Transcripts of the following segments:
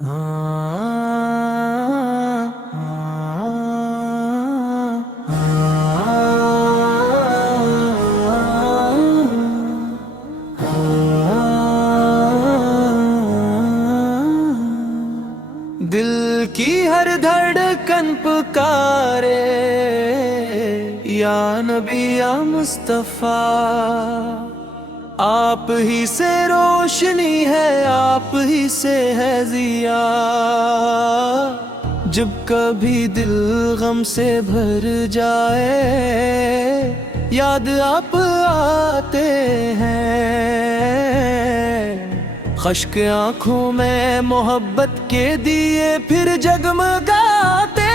دل کی ہر دھڑکن پکارے یا نبی یا مصطفیٰ، آپ ہی سے روشنی ہے، آپ ہی سے ہے ضیا۔ جب کبھی دل غم سے بھر جائے، یاد آپ آتے ہیں، خشک آنکھوں میں محبت کے دیے پھر جگمگاتے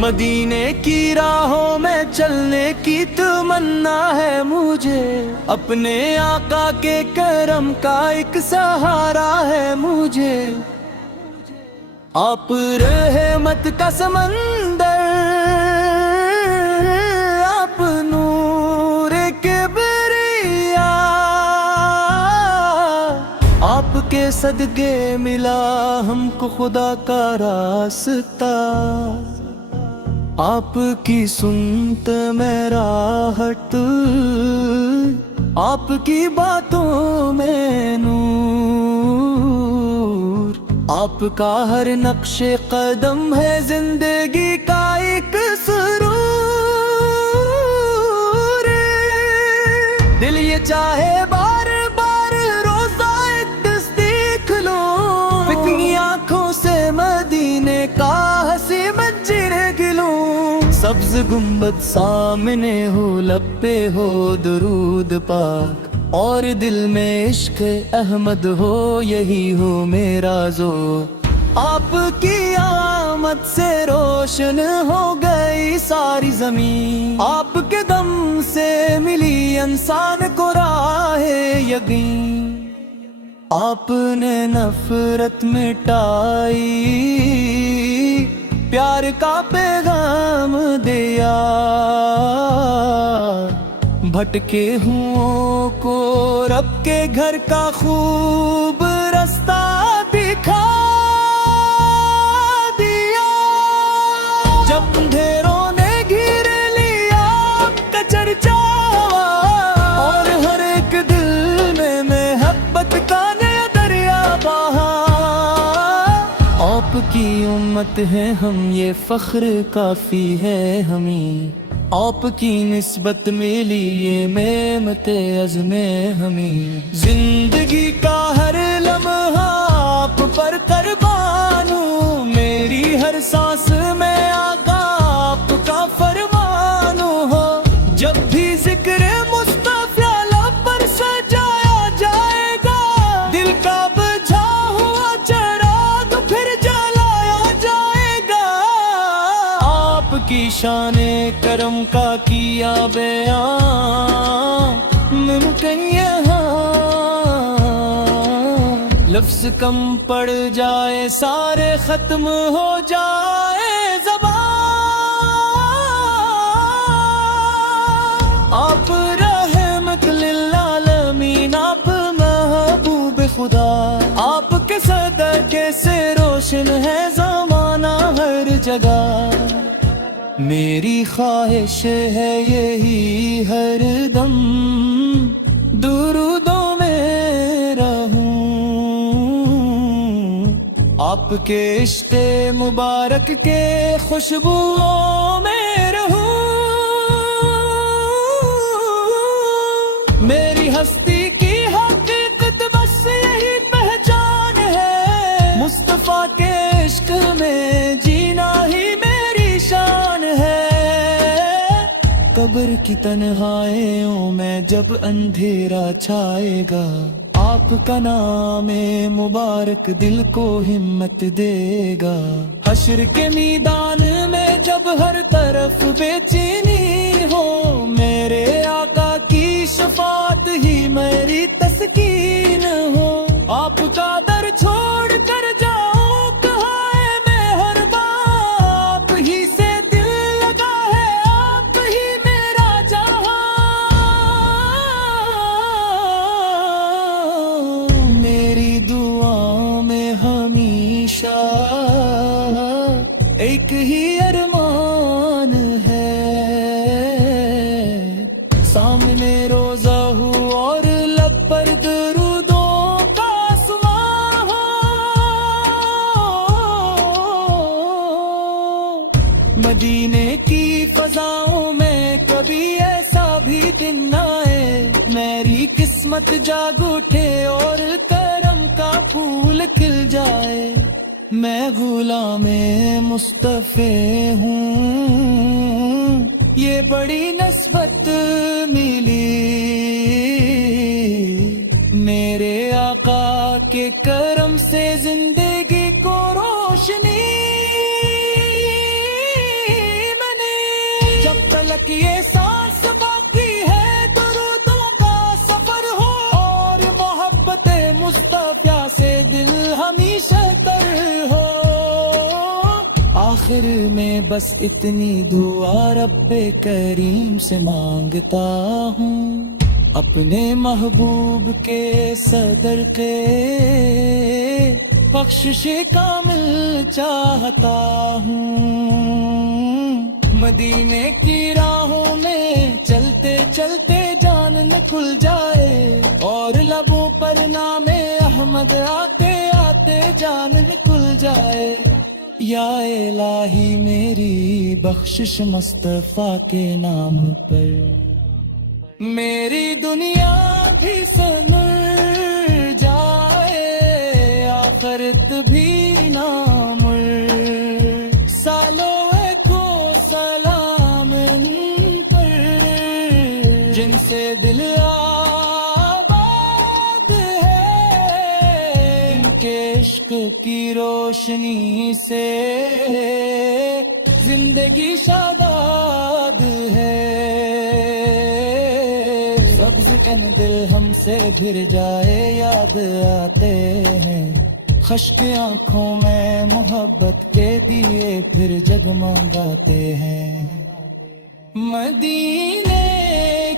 مدینے کی راہوں میں چلنے کی تمنا ہے مجھے، اپنے آقا کے کرم کا ایک سہارا ہے مجھے۔ آپ رحمت کا سمندر، آپ نور کبریا، آپ کے صدقے ملا ہم کو خدا کا راستہ، آپ کی سنت میں راحت، آپ کی باتوں میں نور، آپ کا ہر نقش قدم ہے زندگی کا ایک سرور۔ دل یہ چاہے بار بار روزہ تصدیق لوں، اتنی آنکھوں سے مدینے کا حسی منظر گلوں، سبز گنبد سامنے ہو، لب پہ ہو درود پاک، اور دل میں عشق احمد ہو، یہی ہو میرا ذوق۔ آپ کی آمد سے روشن ہو گئی ساری زمین، آپ کے دم سے ملی انسان کو راہ یقین، آپ نے نفرت مٹائی، پیار کا پیغام دیا، بھٹکے ہوں کو رب کے گھر کا خوب رستہ دکھا دیا۔ جب اندھیروں نے گھیر لیا آپ کا چرچا، اور ہر ایک دل میں محبت کا نیا دریا بہا، آپ کی امت ہے ہم، یہ فخر کافی ہے ہمیں، آپ کی نسبت ملی یہ نعمت عظم ہمیں، زندگی کا ہر لمحہ آپ پر قربان ہوں، میری ہر سانس میں آقا آپ کا فرمان ہو، جب بھی ذکر مصطفیٰ لب پر سجایا جائے گا، دل کا بجھا ہوا چراغ پھر جلایا جائے گا، آپ کی شان کرم کا کیا بیان ممکن یہاں، لفظ کم پڑ جائے سارے ختم ہو جائے زبان، آپ رحمت للعالمین، آپ محبوب خدا، آپ کے صدقے سے روشن ہے زمانہ ہر جگہ، میری خواہش ہے یہی ہر دم درودوں میں رہوں، آپ کے عشق مبارک کے خوشبوؤں میں رہوں، میری ہستی کی حقیقت بس یہی پہچان ہے، مصطفیٰ کے عشق میں جینا ہی میری شان ہے، قبر کی تنہائیوں میں جب اندھیرا چھائے گا، آپ کا نام مبارک دل کو ہمت دے گا، حشر کے میدان میں جب ہر طرف بے چینی ہو، میرے آقا کی شفاعت ہی میری تسکین ہو، آپ کا در چھوڑ کر جاؤں کہاں ہے مہربان، آپ ہی سے دل لگا ہے، آپ ہی میرا جہاں، ایک ہی ارمان ہے، سامنے روزہ ہو اور لب پر درودوں کا آسماں ہو، مدینے کی فضاؤں میں کبھی ایسا بھی دن نہ آئے، میری قسمت جاگ اٹھے اور کرم کا پھول کھل جائے، میں غلام مصطفی ہوں، یہ بڑی نسبت ملی میرے آقا کے کرم سے، زندگی کو روشنی ملی، جب تلک یہ سانس باقی ہے درودوں کا سفر ہو، اور محبت مصطفیٰ سے دل ہمیشہ تر ہو، آخر میں بس اتنی دعا رب کریم سے مانگتا ہوں، اپنے محبوب کے صدر کے بخشش کامل چاہتا ہوں، مدینے کی راہوں میں چلتے چلتے جان نہ کھل جائے، اور لبوں پر نام احمد آتے آتے جان نہ کھل جائے، یا الہی میری بخشش مصطفیٰ کے نام پر، میری دنیا بھی سنور جائے آخرت بھی نہ مر، سالوں کو سلام ان پر جن سے دل آباد ہے، ان کے عشق کی روشنی سے زندگی شاداب ہے، سبز کن دل ہم سے گھر جائے یاد آتے ہیں، خشک آنکھوں میں محبت کے دیے پھر جگمگاتے ہیں، مدینے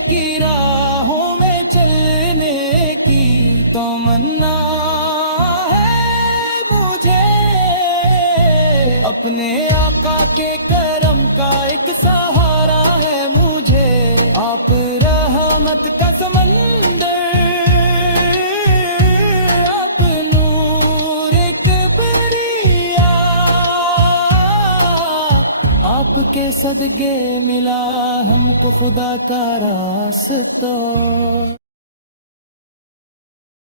کی راہوں میں چلنے کی تمنا ہے مجھے، اپنے آقا کے کرم کا ایک سہارا ہے مجھے، آپ رحمت کا سمندر، آپ نور کبریا، آپ کے صدقے ملا ہم کو خدا کا راستہ۔